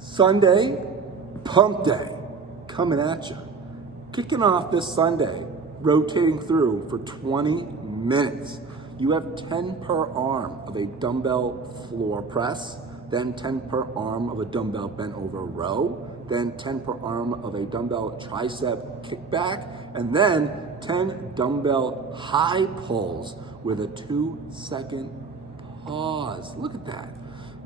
Sunday, pump day, coming at you. Kicking off this Sunday, rotating through for 20 minutes. You have 10 per arm of a dumbbell floor press, then 10 per arm of a dumbbell bent over row, then 10 per arm of a dumbbell tricep kickback, and then 10 dumbbell high pulls with a 2-second pause. Look at that.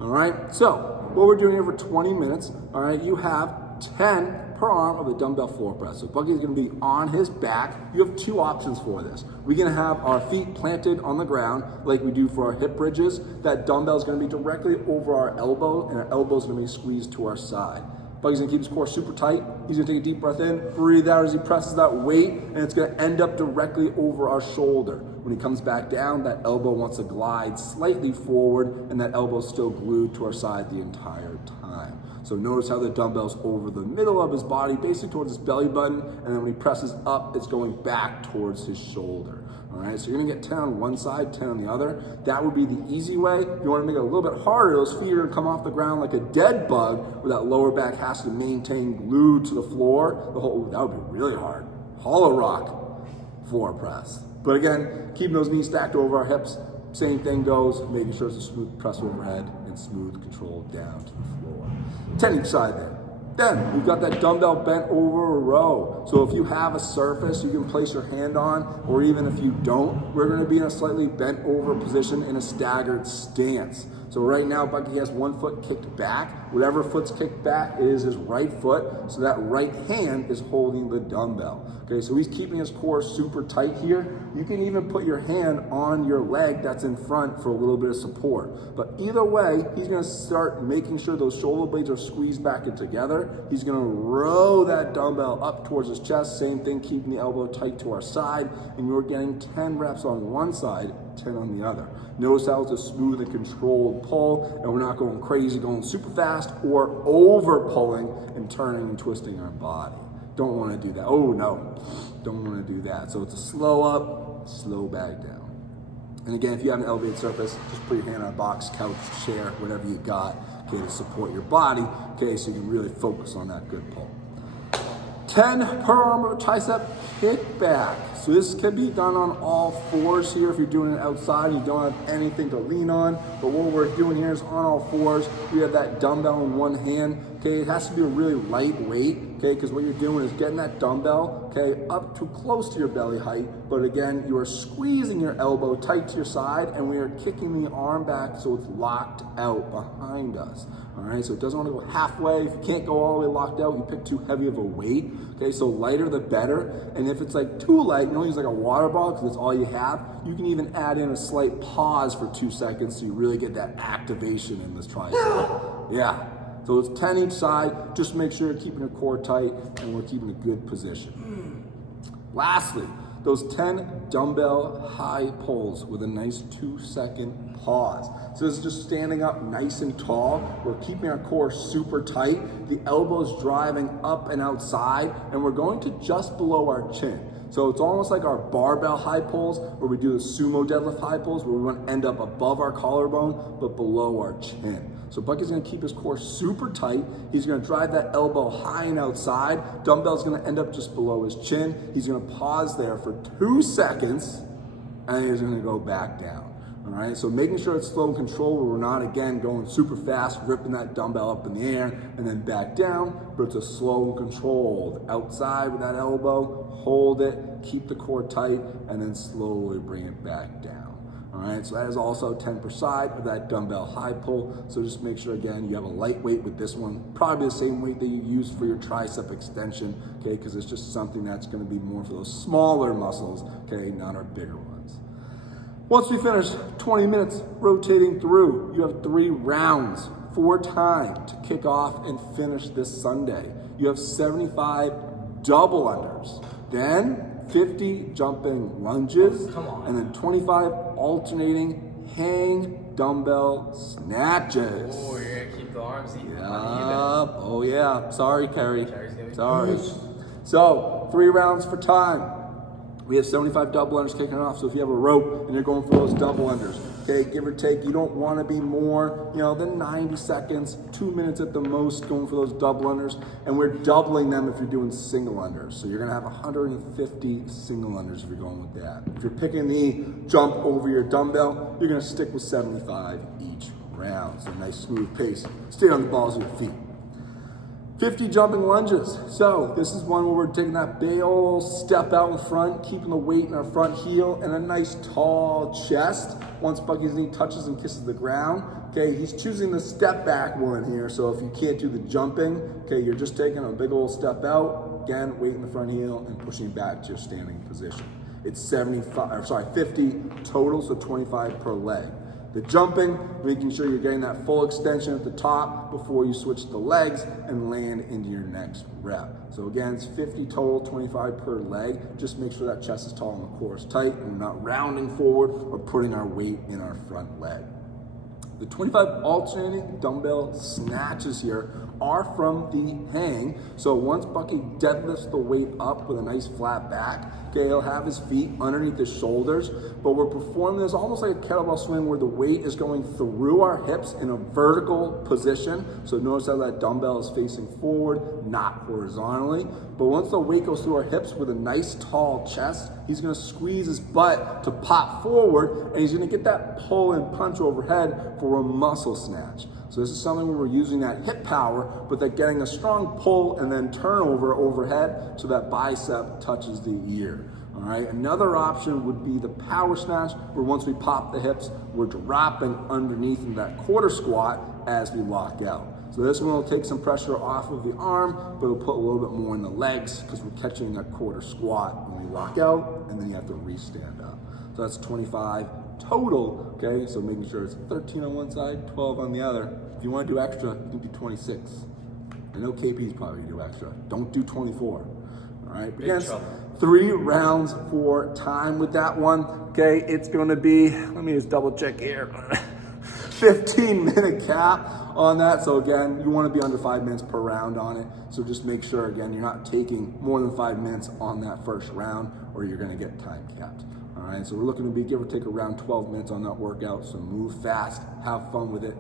All right, so what we're doing here for 20 minutes, all right, you have 10 per arm of a dumbbell floor press. So Bucky's gonna be on his back. You have two options for this. We're gonna have our feet planted on the ground like we do for our hip bridges. That dumbbell is gonna be directly over our elbow, and our elbow is gonna be squeezed to our side. Bucky's gonna keep his core super tight. He's gonna take a deep breath in, breathe out as he presses that weight, and it's gonna end up directly over our shoulder. When he comes back down, that elbow wants to glide slightly forward, and that elbow's still glued to our side the entire time. So notice how the dumbbell's over the middle of his body, basically towards his belly button, and then when he presses up, it's going back towards his shoulder. All right, so you're gonna get 10 on one side, 10 on the other. That would be the easy way. If you wanna make it a little bit harder, those feet are gonna come off the ground like a dead bug, where that lower back has to maintain glued to the floor. That would be really hard. Hollow rock floor press. But again, keeping those knees stacked over our hips, same thing goes, making sure it's a smooth press overhead and smooth control down to the floor. 10 each side there. Then we've got that dumbbell bent over a row. So if you have a surface you can place your hand on, or even if you don't, we're gonna be in a slightly bent over position in a staggered stance. So right now, Bucky has one foot kicked back. Whatever foot's kicked back is his right foot, so that right hand is holding the dumbbell. Okay, so he's keeping his core super tight here. You can even put your hand on your leg that's in front for a little bit of support. But either way, he's gonna start making sure those shoulder blades are squeezed back in together. He's gonna row that dumbbell up towards his chest. Same thing, keeping the elbow tight to our side. And you're getting 10 reps on one side, 10 on the other. Notice how it's a smooth and controlled pull, and we're not going crazy, going super fast, or over pulling and turning and twisting our body. Don't want to do that. Oh no, don't want to do that. So it's a slow up, slow back down. And again, if you have an elevated surface, just put your hand on a box, couch, chair, whatever you got, okay, to support your body, okay, so you can really focus on that good pull. 10 per arm of a tricep kickback. So this can be done on all fours here if you're doing it outside and you don't have anything to lean on. But what we're doing here is on all fours. We have that dumbbell in one hand. Okay, it has to be a really light weight, okay, because what you're doing is getting that dumbbell, okay, up to close to your belly height. But again, you are squeezing your elbow tight to your side, and we are kicking the arm back so it's locked out behind us. All right, so it doesn't want to go halfway. If you can't go all the way locked out, you pick too heavy of a weight. Okay, so lighter the better. And if it's like too light, you don't use like a water bottle because that's all you have. You can even add in a slight pause for 2 seconds so you really get that activation in this tricep. Yeah. So it's 10 each side. Just make sure you're keeping your core tight and we're keeping a good position. Lastly, those 10 dumbbell high pulls with a nice 2-second pause. So this is just standing up nice and tall. We're keeping our core super tight. The elbow's driving up and outside, and we're going to just below our chin. So it's almost like our barbell high pulls where we do the sumo deadlift high pulls where we want to end up above our collarbone but below our chin. So Bucky's gonna keep his core super tight. He's gonna drive that elbow high and outside. Dumbbell's gonna end up just below his chin. He's gonna pause there for 2 seconds and he's gonna go back down. All right, so making sure it's slow and controlled where we're not, again, going super fast, ripping that dumbbell up in the air and then back down, but it's a slow and controlled. Outside with that elbow, hold it, keep the core tight, and then slowly bring it back down. All right, so that is also 10 per side of that dumbbell high pull. So just make sure, again, you have a light weight with this one, probably the same weight that you use for your tricep extension, okay, because it's just something that's gonna be more for those smaller muscles, okay, not our bigger ones. Once we finish 20 minutes rotating through, you have 3 rounds, 4 time to kick off and finish this Sunday. You have 75 double unders, then 50 jumping lunges, and then 25 alternating hang dumbbell snatches. Oh, you're gonna keep the arms even. Oh yeah, sorry Kerry, sorry. So 3 rounds for time. We have 75 double unders kicking off, so if you have a rope and you're going for those double unders, Okay, give or take. You don't want to be more, than 90 seconds, 2 minutes at the most, going for those double unders. And we're doubling them if you're doing single unders. So you're gonna have 150 single unders if you're going with that. If you're picking the jump over your dumbbell, you're gonna stick with 75 each round. So nice smooth pace. Stay on the balls of your feet. 50 jumping lunges. So this is one where we're taking that big old step out in front, keeping the weight in our front heel and a nice tall chest. Once Bucky's knee touches and kisses the ground, okay, he's choosing the step back one here. So if you can't do the jumping, okay, you're just taking a big old step out, again, weight in the front heel and pushing back to your standing position. It's 50 total, so 25 per leg. The jumping, making sure you're getting that full extension at the top before you switch the legs and land into your next rep. So again, it's 50 total, 25 per leg. Just make sure that chest is tall and the core is tight and we're not rounding forward or putting our weight in our front leg. The 25 alternating dumbbell snatches here are from the hang. So once Bucky deadlifts the weight up with a nice flat back, okay, he'll have his feet underneath his shoulders, but we're performing this almost like a kettlebell swing where the weight is going through our hips in a vertical position. So notice how that dumbbell is facing forward, not horizontally. But once the weight goes through our hips with a nice tall chest, he's gonna squeeze his butt to pop forward and he's gonna get that pull and punch overhead for a muscle snatch. So this is something where we're using that hip power, but that getting a strong pull and then turnover overhead so that bicep touches the ear. All right, another option would be the power snatch, where once we pop the hips, we're dropping underneath in that quarter squat as we lock out. So this one will take some pressure off of the arm, but it'll put a little bit more in the legs because we're catching that quarter squat when we lock out, and then you have to re-stand up. So that's 25 total, okay? So making sure it's 13 on one side, 12 on the other. If you want to do extra, you can do 26. I know KP's probably gonna do extra. Don't do 24, all right? Big trouble. 3 rounds for time with that one, okay? It's gonna be, let me just double check here. 15-minute cap on that. So again, you want to be under 5 minutes per round on it. So just make sure, again, you're not taking more than 5 minutes on that first round or you're going to get time capped. All right, so we're looking to be give or take around 12 minutes on that workout. So move fast, have fun with it,